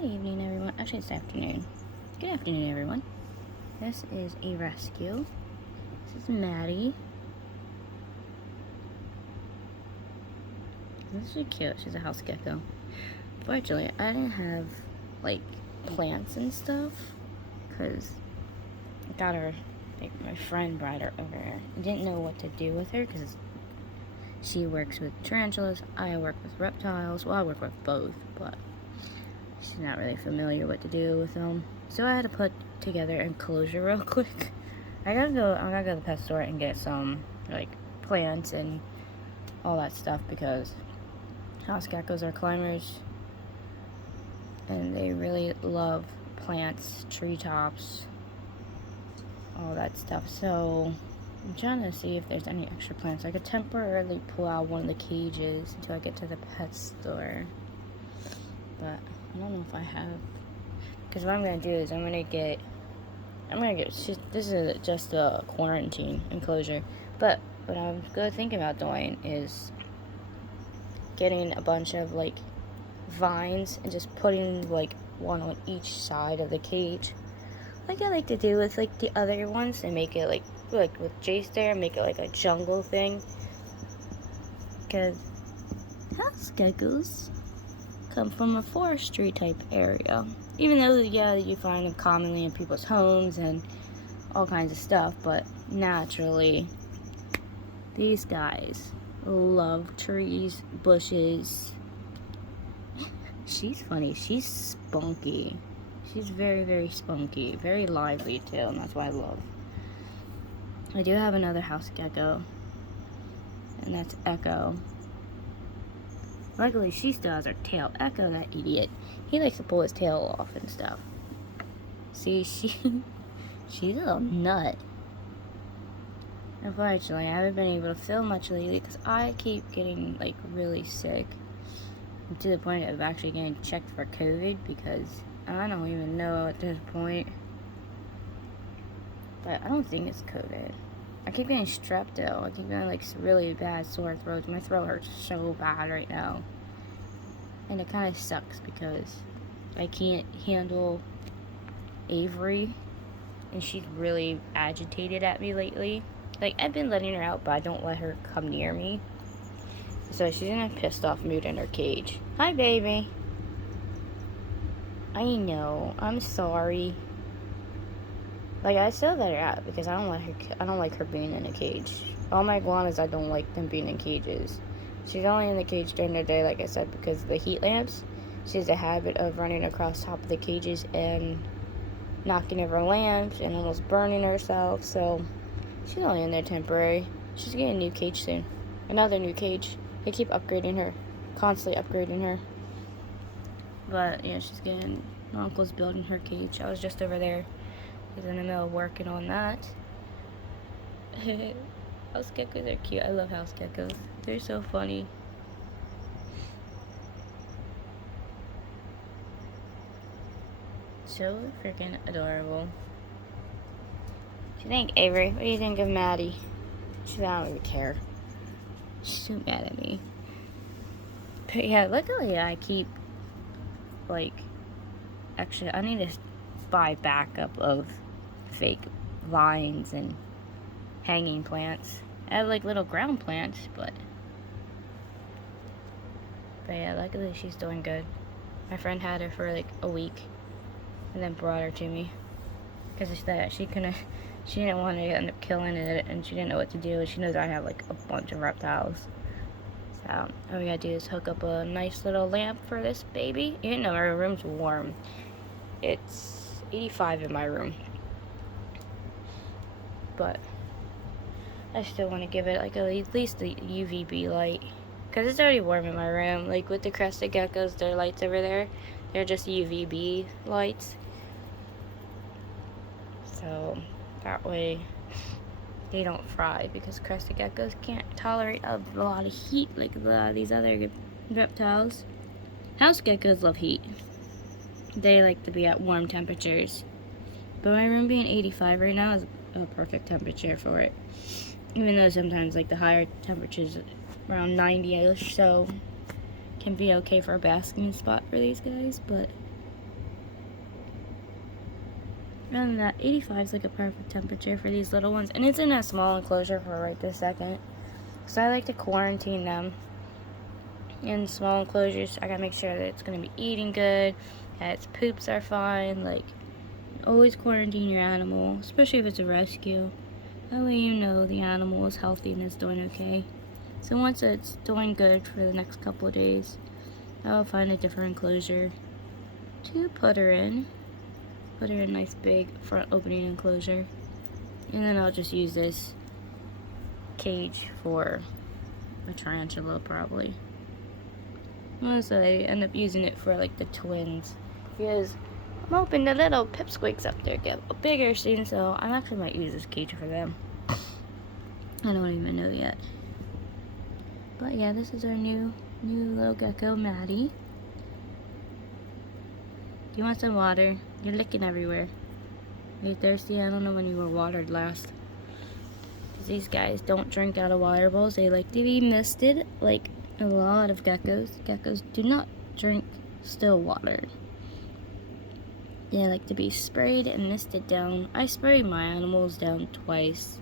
Good evening, everyone. Actually, it's afternoon. Good afternoon, everyone. This is a rescue. This is Maddie. This is cute. She's a house gecko. Fortunately, I didn't have, like, plants and stuff, because I got her, like, my friend brought her over here. I didn't know what to do with her, because she works with tarantulas, I work with reptiles. Well, I work with both, but she's not really familiar what to do with them. So I had to put together an enclosure real quick. I'm gonna go to the pet store and get some, like, plants and all that stuff, because house geckos are climbers and they really love plants, treetops, all that stuff. So I'm trying to see if there's any extra plants. I could temporarily pull out one of the cages until I get to the pet store, but I don't know if I have, because what I'm gonna do is I'm gonna get this is just a quarantine enclosure, but what I'm gonna think about doing is getting a bunch of, like, vines and just putting, like, one on each side of the cage, like I like to do with, like, the other ones, and make it like with Jace there, make it like a jungle thing, because house geckos come from a forestry type area, even though, yeah, you find them commonly in people's homes and all kinds of stuff, but naturally these guys love trees, bushes. She's funny. She's spunky. She's very, very spunky. Very lively, too, and that's what I love. I do have another house gecko, and that's Echo. Luckily, she still has her tail. Echo, that idiot, he likes to pull his tail off and stuff. See, she's a little nut. Unfortunately, I haven't been able to film much lately because I keep getting, like, really sick. To the point of actually getting checked for COVID, because I don't even know at this point. But I don't think it's COVID. I keep getting strep though. I keep getting, like, really bad sore throats. My throat hurts so bad right now. And it kind of sucks because I can't handle Avery. And she's really agitated at me lately. Like, I've been letting her out, but I don't let her come near me. So she's in a pissed off mood in her cage. Hi, baby. I know. I'm sorry. Like, I still let her out because I don't like her being in a cage. All my iguanas, I don't like them being in cages. She's only in the cage during the day, like I said, because of the heat lamps. She has a habit of running across top of the cages and knocking over lamps and almost burning herself. So she's only in there temporary. She's getting a new cage soon. Another new cage. They keep upgrading her. Constantly upgrading her. But, yeah, she's getting... My uncle's building her cage. I was just over there. He's in the middle of working on that. House geckos are cute. I love house geckos. They're so funny. So freaking adorable. What do you think, Avery? What do you think of Maddie? I don't even care. She's too mad at me. But yeah, luckily I keep, like, actually I need to buy backup of fake vines and hanging plants. I have, like, little ground plants, but yeah, luckily she's doing good. My friend had her for, like, a week and then brought her to me because she didn't want to end up killing it, and she didn't know what to do. She knows I have, like, a bunch of reptiles. So all we gotta do is hook up a nice little lamp for this baby. You know, my room's warm. It's 85 in my room, but I still want to give it, like, at least the UVB light, because it's already warm in my room. Like, with the crested geckos, their lights over there, they're just UVB lights, so that way they don't fry, because crested geckos can't tolerate a lot of heat like a lot of these other reptiles. House geckos love heat. They like to be at warm temperatures. But my room being 85 right now is a perfect temperature for it. Even though sometimes, like, the higher temperatures around 90-ish, so can be okay for a basking spot for these guys, but And that 85 is like a perfect temperature for these little ones. And it's in a small enclosure for right this second. So I like to quarantine them in small enclosures. I gotta make sure that it's gonna be eating good, that its poops are fine. Like, always quarantine your animal, especially if it's a rescue. That way you know the animal is healthy and is doing okay. So once it's doing good for the next couple of days, I'll find a different enclosure to put her in. Put her in a nice big front opening enclosure. And then I'll just use this cage for a tarantula probably. So I end up using it for like the twins, because I'm hoping the little pipsqueaks up there get bigger soon, so I actually might use this cage for them. I don't even know yet. But yeah, this is our new little gecko, Maddie. Do you want some water? You're licking everywhere. Are you thirsty? I don't know when you were watered last. Because these guys don't drink out of water bowls. They like to be misted, like a lot of geckos. Geckos do not drink still water. They like to be sprayed and misted down. I spray my animals down twice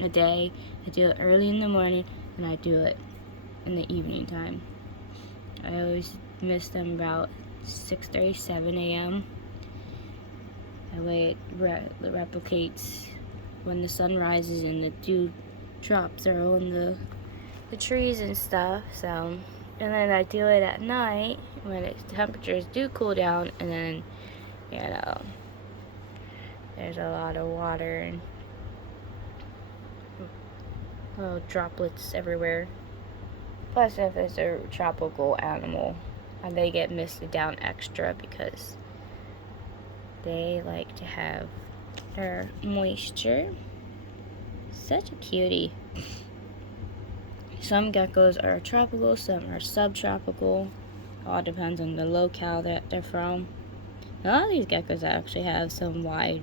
a day. I do it early in the morning and I do it in the evening time. I always mist them about 6:30, 7 a.m. That way it replicates when the sun rises and the dew drops are on the trees and stuff. So, and then I do it at night when the temperatures do cool down, and then, you know, there's a lot of water and little droplets everywhere. Plus, if it's a tropical animal, they get misted down extra because they like to have their moisture. Such a cutie. Some geckos are tropical, some are subtropical. All depends on the locale that they're from. A lot of these geckos actually have some wide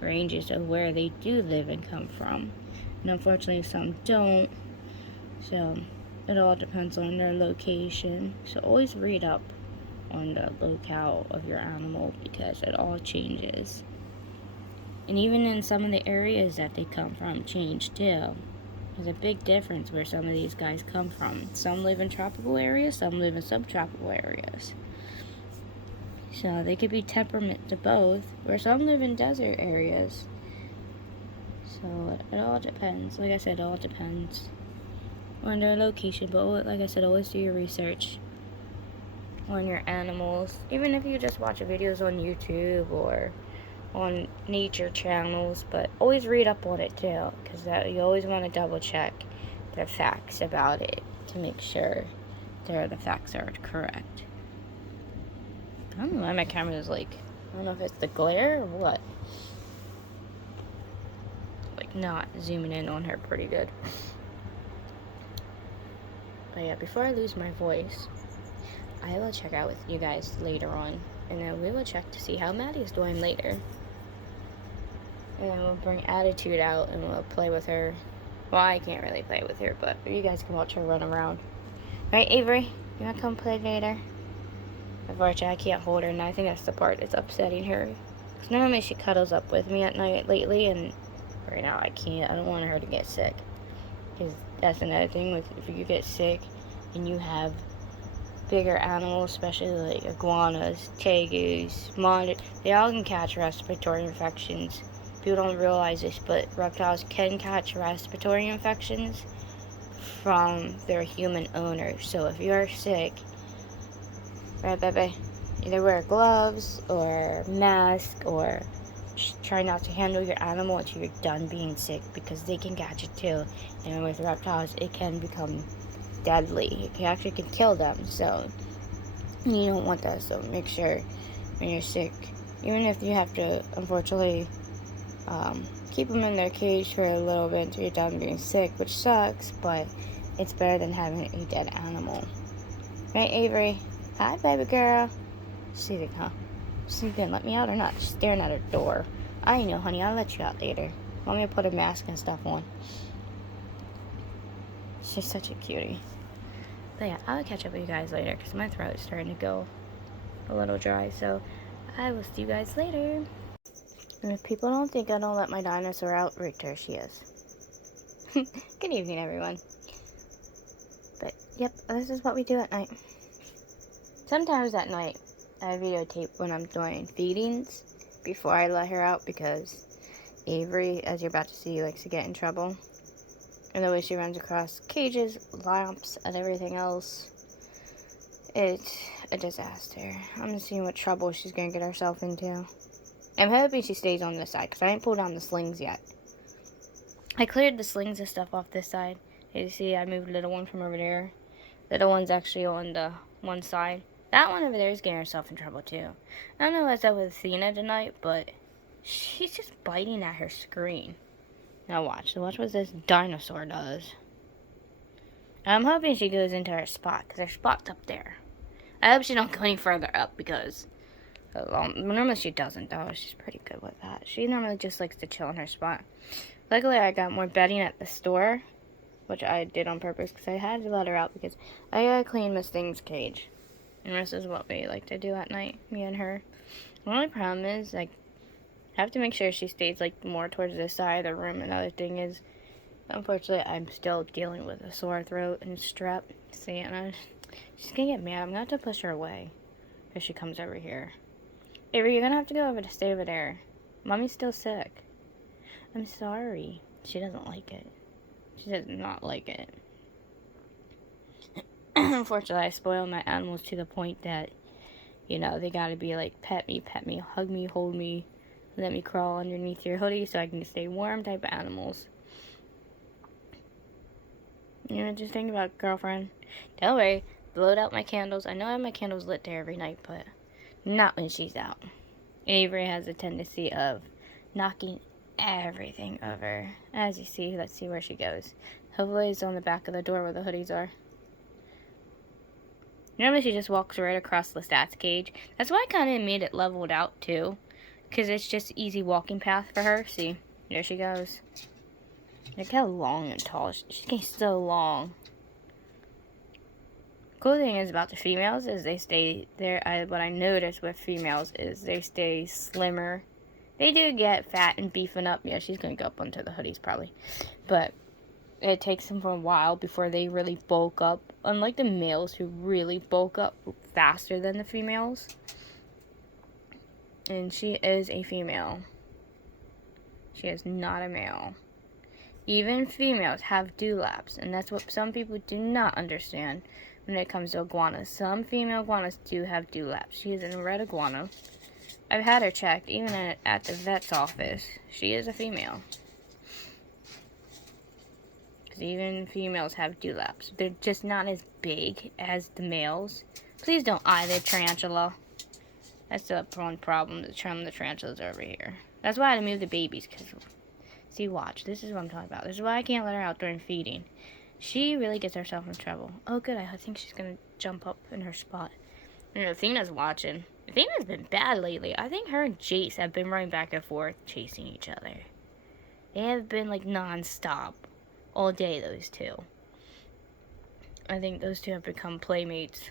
ranges of where they do live and come from. And unfortunately some don't. So it all depends on their location. So always read up on the locale of your animal because it all changes. And even in some of the areas that they come from change too. There's a big difference where some of these guys come from. Some live in tropical areas, some live in subtropical areas. So they could be temperament to both, where some live in desert areas. So it all depends. Like I said, it all depends on their location. But like I said, always do your research on your animals. Even if you just watch videos on YouTube or on nature channels, but always read up on it too, because you always want to double check the facts about it to make sure the facts are correct. I don't know why my camera is like, I don't know if it's the glare or what, like not zooming in on her pretty good. But yeah, before I lose my voice, I will check out with you guys later on, and then we will check to see how Maddie's doing later. And then we'll bring Attitude out and we'll play with her. Well, I can't really play with her, but you guys can watch her run around. Right, Avery? You wanna come play later? Unfortunately, I can't hold her, and I think that's the part that's upsetting her. Because normally she cuddles up with me at night lately, and right now I can't. I don't want her to get sick. Because that's another thing, if you get sick and you have bigger animals, especially like iguanas, tegus, monitors, they all can catch respiratory infections. People don't realize this, but reptiles can catch respiratory infections from their human owners. So if you're sick, right, baby, either wear gloves or mask, or try not to handle your animal until you're done being sick, because they can catch it too. And with reptiles, it can become deadly. It actually can kill them. So you don't want that. So make sure when you're sick, even if you have to, unfortunately, keep them in their cage for a little bit until you're done being sick, which sucks, but it's better than having a dead animal. Right, Avery? Hi, baby girl. Sleeping, huh? Sleeping, let me out or not? Just staring at her door. I know, honey, I'll let you out later. Want me to put a mask and stuff on? She's such a cutie. But yeah, I'll catch up with you guys later because my throat is starting to go a little dry. So I will see you guys later. And if people don't think I don't let my dinosaur out, right there she is. Good evening, everyone. But, yep, this is what we do at night. Sometimes at night, I videotape when I'm doing feedings before I let her out because Avery, as you're about to see, likes to get in trouble. And the way she runs across cages, lamps, and everything else, it's a disaster. I'm seeing what trouble she's going to get herself into. I'm hoping she stays on this side because I ain't pulled down the slings yet. I cleared the slings and stuff off this side. As you see, I moved little one from over there. Little one's actually on the one side. That one over there is getting herself in trouble too. I don't know what's up with Athena tonight, but she's just biting at her screen. Now watch what this dinosaur does. I'm hoping she goes into her spot, because her spot's up there. I hope she don't go any further up, because normally she doesn't, though. She's pretty good with that. She normally just likes to chill in her spot. Luckily, I got more bedding at the store, which I did on purpose, because I had to let her out, because I gotta clean Miss Thing's cage. And this is what we like to do at night, me and her. The only problem is, like, I have to make sure she stays, like, more towards this side of the room. Another thing is, unfortunately, I'm still dealing with a sore throat and strep. See, and she's gonna get mad. I'm gonna have to push her away if she comes over here. Avery, you're gonna have to go over to stay over there. Mommy's still sick. I'm sorry. She doesn't like it. She does not like it. Unfortunately, I spoil my animals to the point that, you know, they gotta be like, pet me, hug me, hold me, let me crawl underneath your hoodie so I can stay warm type of animals. You know, just think about it, girlfriend. Don't worry, blowed out my candles. I know I have my candles lit there every night, but not when she's out. Avery has a tendency of knocking everything over. As you see, let's see where she goes. Hopefully it's on the back of the door where the hoodies are. Normally she just walks right across the stats cage. That's why I kind of made it leveled out too, because it's just easy walking path for her. See, there she goes. Look how long and tall she's getting, so long. Cool thing is about the females is they stay there. What I noticed with females is they stay slimmer. They do get fat and beefing up. Yeah, she's gonna go up onto the hoodies probably, but it takes them for a while before they really bulk up. Unlike the males who really bulk up faster than the females. And she is a female. She is not a male. Even females have dewlaps, and that's what some people do not understand when it comes to iguanas. Some female iguanas do have dewlaps. She is a red iguana. I've had her checked, even at the vet's office. She is a female. Because even females have dewlaps. They're just not as big as the males. Please don't eye the tarantula. That's the one problem. The tarantulas are over here. That's why I had to move the babies, because... See, watch. This is what I'm talking about. This is why I can't let her out during feeding. She really gets herself in trouble. Oh, good. I think she's going to jump up in her spot. And Athena's watching. Athena's been bad lately. I think her and Jace have been running back and forth, chasing each other. They have been, like, non-stop. All day, those two. I think those two have become playmates.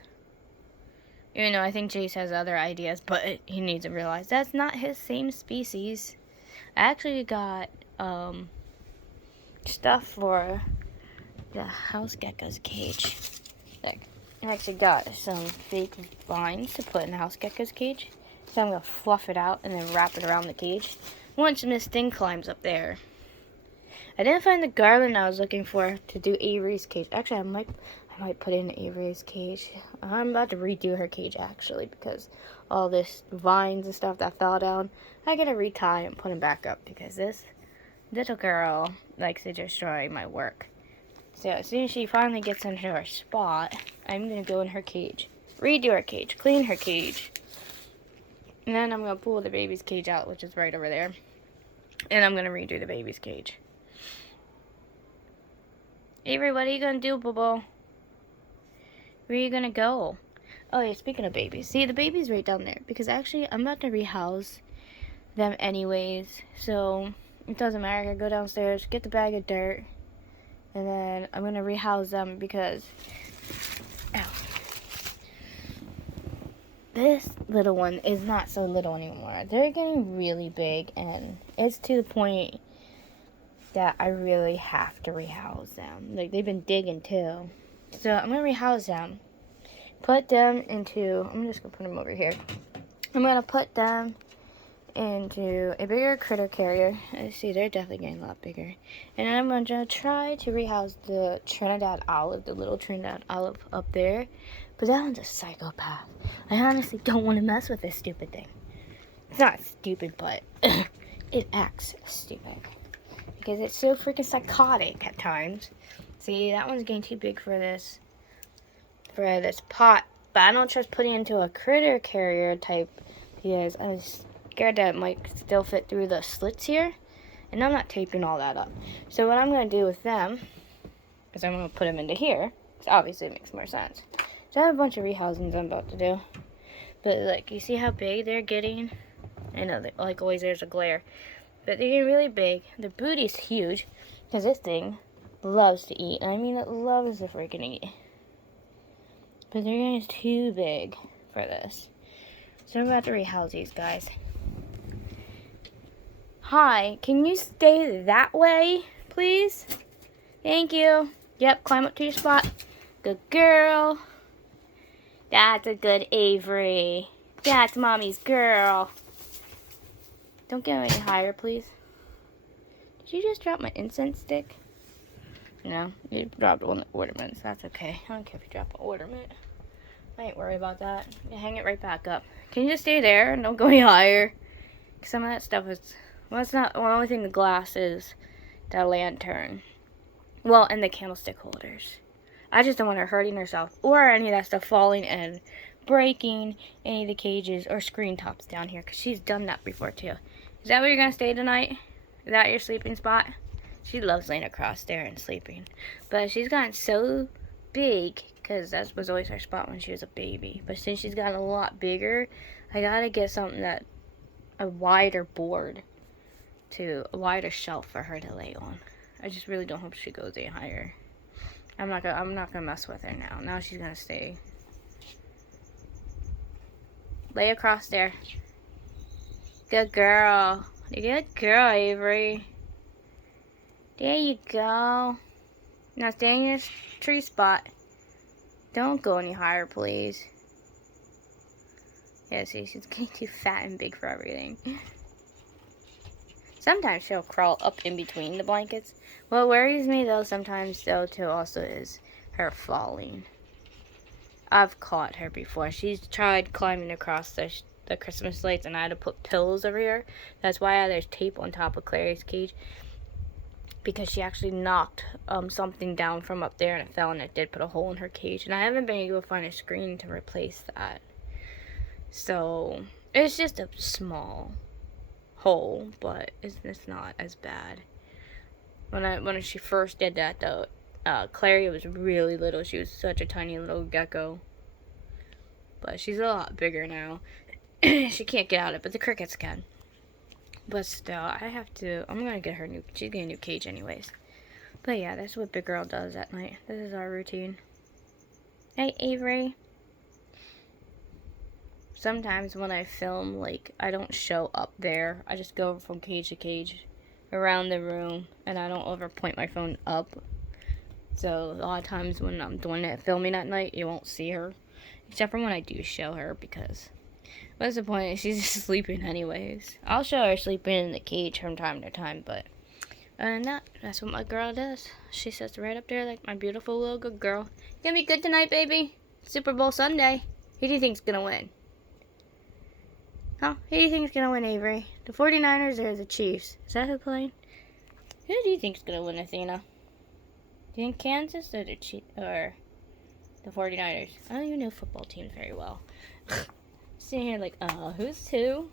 Even though I think Jace has other ideas, but he needs to realize that's not his same species. I actually got stuff for the house gecko's cage. Look, I actually got some fake vines to put in the house gecko's cage. So I'm going to fluff it out and then wrap it around the cage. Once Miss Thing climbs up there. I didn't find the garland I was looking for to do Avery's cage. Actually, I might put in Avery's cage. I'm about to redo her cage, actually, because all this vines and stuff that fell down, I gotta retie and put them back up, because this little girl likes to destroy my work. So as soon as she finally gets into her spot, I'm gonna go in her cage, redo her cage, clean her cage, and then I'm gonna pull the baby's cage out, which is right over there, and I'm gonna redo the baby's cage. Avery, what are you gonna do, boo-boo? Where are you gonna go? Oh yeah, speaking of babies. See, the baby's right down there. Because actually, I'm about to rehouse them anyways. So, it doesn't matter. I gotta go downstairs, get the bag of dirt. And then, I'm gonna rehouse them because... Ow. this little one is not so little anymore. They're getting really big, and it's to the point that I really have to rehouse them. Like, they've been digging too. So I'm going to rehouse them. Put them into, I'm just going to put them over here. I'm going to put them into a bigger critter carrier. I see they're definitely getting a lot bigger. And then I'm going to try to rehouse the Trinidad olive, the little Trinidad olive up there. But that one's a psychopath. I honestly don't want to mess with this stupid thing. It's not stupid, but it acts stupid. Because it's so freaking psychotic at times. See, that one's getting too big for this pot. But I don't trust putting it into a critter carrier type because I'm scared that it might still fit through the slits here. And I'm not taping all that up. So what I'm going to do with them is I'm going to put them into here. So obviously it makes more sense. So I have a bunch of rehousings I'm about to do. But like, you see how big they're getting? I know, like always there's a glare. But they're getting really big. Their booty's huge. Because this thing loves to eat. I mean, it loves to freaking eat. But they're getting too big for this. So I'm about to rehouse these guys. Hi, can you stay that way, please? Thank you. Yep, climb up to your spot. Good girl. That's a good Avery. That's mommy's girl. Don't get any higher, please. Did you just drop my incense stick? No, you dropped one of the ornaments. That's okay. I don't care if you drop an ornament. I ain't worried about that. You hang it right back up. Can you just stay there and don't go any higher? Some of that stuff is... Well, it's not... Well, the only thing the glass is the lantern. Well, and the candlestick holders. I just don't want her hurting herself or any of that stuff falling and breaking any of the cages or screen tops down here because she's done that before too. Is that where you're going to stay tonight? Is that your sleeping spot? She loves laying across there and sleeping. But she's gotten so big because that was always her spot when she was a baby. But since she's gotten a lot bigger, I got to get something that a wider board to a wider shelf for her to lay on. I just really don't hope she goes any higher. I'm not gonna mess with her now. Now she's gonna stay. Lay across there. Good girl. Good girl, Avery. There you go. Now stay in your tree spot. Don't go any higher, please. Yeah, see, she's getting too fat and big for everything. Sometimes she'll crawl up in between the blankets. What worries me, though, sometimes, though, too, also is her falling. I've caught her before. She's tried climbing across the Christmas lights, and I had to put pillows over here. That's why there's tape on top of Clary's cage. Because she actually knocked something down from up there, and it fell, and it did put a hole in her cage. And I haven't been able to find a screen to replace that. So, it's just a small hole, but it's not as bad. When she first did that, though, Clary was really little. She was such a tiny little gecko. But she's a lot bigger now. She can't get out of it, but the crickets can. But still, I'm gonna get her she's getting a new cage anyways. But yeah, that's what Big Girl does at night. This is our routine. Hey, Avery. Sometimes when I film, like, I don't show up there. I just go from cage to cage around the room, and I don't ever point my phone up. So a lot of times when I'm doing it, filming at night, you won't see her. Except for when I do show her, because what's the point? She's just sleeping anyways. I'll show her sleeping in the cage from time to time, but other than that, that's what my girl does. She sits right up there like my beautiful little good girl. Gonna be good tonight, baby. Super Bowl Sunday. Who do you think's gonna win? Huh? Who do you think's gonna win, Avery? The 49ers or the Chiefs? Is that who playing? Who do you think's gonna win, Athena? Do you think Kansas or the 49ers? I don't even know football teams very well. Sitting here like, who's who?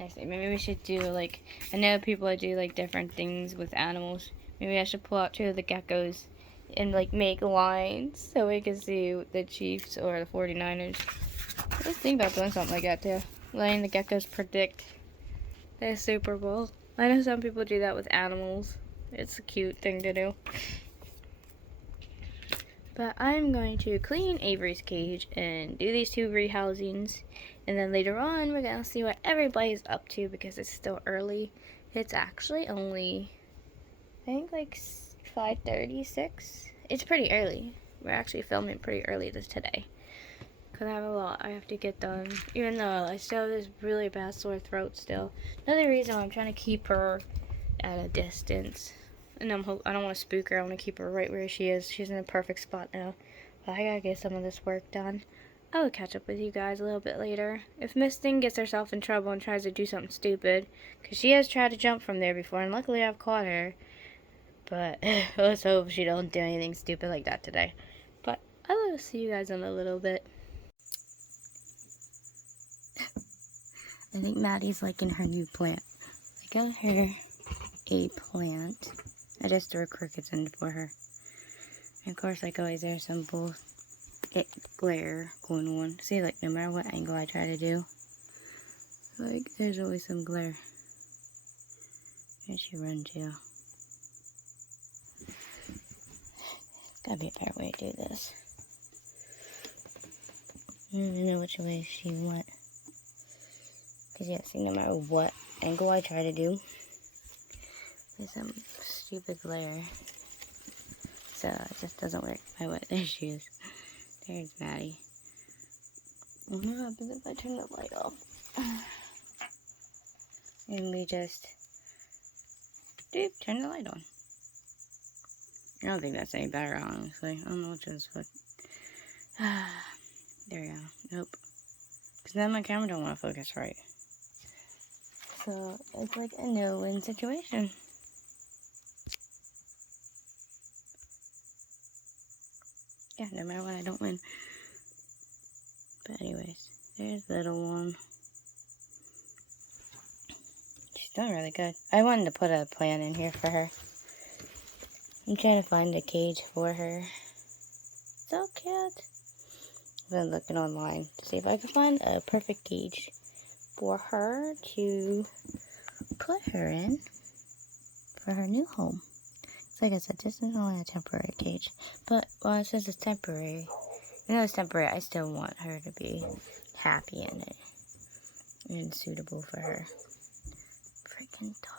Actually, maybe we should do, like, I know people that do, like, different things with animals. Maybe I should pull out 2 of the geckos and, like, make lines so we can see the Chiefs or the 49ers. I was thinking about doing something like that, too. Letting the geckos predict the Super Bowl. I know some people do that with animals. It's a cute thing to do. But I'm going to clean Avery's cage and do these 2 rehousings. And then later on, we're going to see what everybody's up to because it's still early. It's actually only, I think, like 5:36. It's pretty early. We're actually filming pretty early today. Because I have a lot I have to get done. Even though I still have this really bad sore throat still. Another reason why I'm trying to keep her at a distance. And I don't want to spook her. I want to keep her right where she is. She's in a perfect spot now. But I gotta get some of this work done. I will catch up with you guys a little bit later. If Miss Thing gets herself in trouble and tries to do something stupid, because she has tried to jump from there before, and luckily I've caught her. But let's hope she don't do anything stupid like that today. But I will see you guys in a little bit. I think Maddie's liking her new plant. I got her a plant. I just threw crickets in for her. And of course, like always, there's some glare going on. See, like, no matter what angle I try to do, like, there's always some glare. There she runs to. Gotta be a better way to do this. I don't know which way she went. Because, yeah, see, no matter what angle I try to do, there's some stupid glare. So it just doesn't work my way. There she is. There's Maddie. What happens if I turn the light off? And we just turn the light on. I don't think that's any better, honestly. I don't know which one's what. There we go. Nope. Because then my camera don't want to focus right. So it's like a no-win situation. Yeah, no matter what, I don't win. But anyways, there's the little one. She's doing really good. I wanted to put a plant in here for her. I'm trying to find a cage for her. So cute. I've been looking online to see if I can find a perfect cage for her to put her in for her new home. So like I said, this is only a temporary cage. But, well, since it's temporary, even though it's temporary, I still want her to be happy in it. And suitable for her. Freaking dog.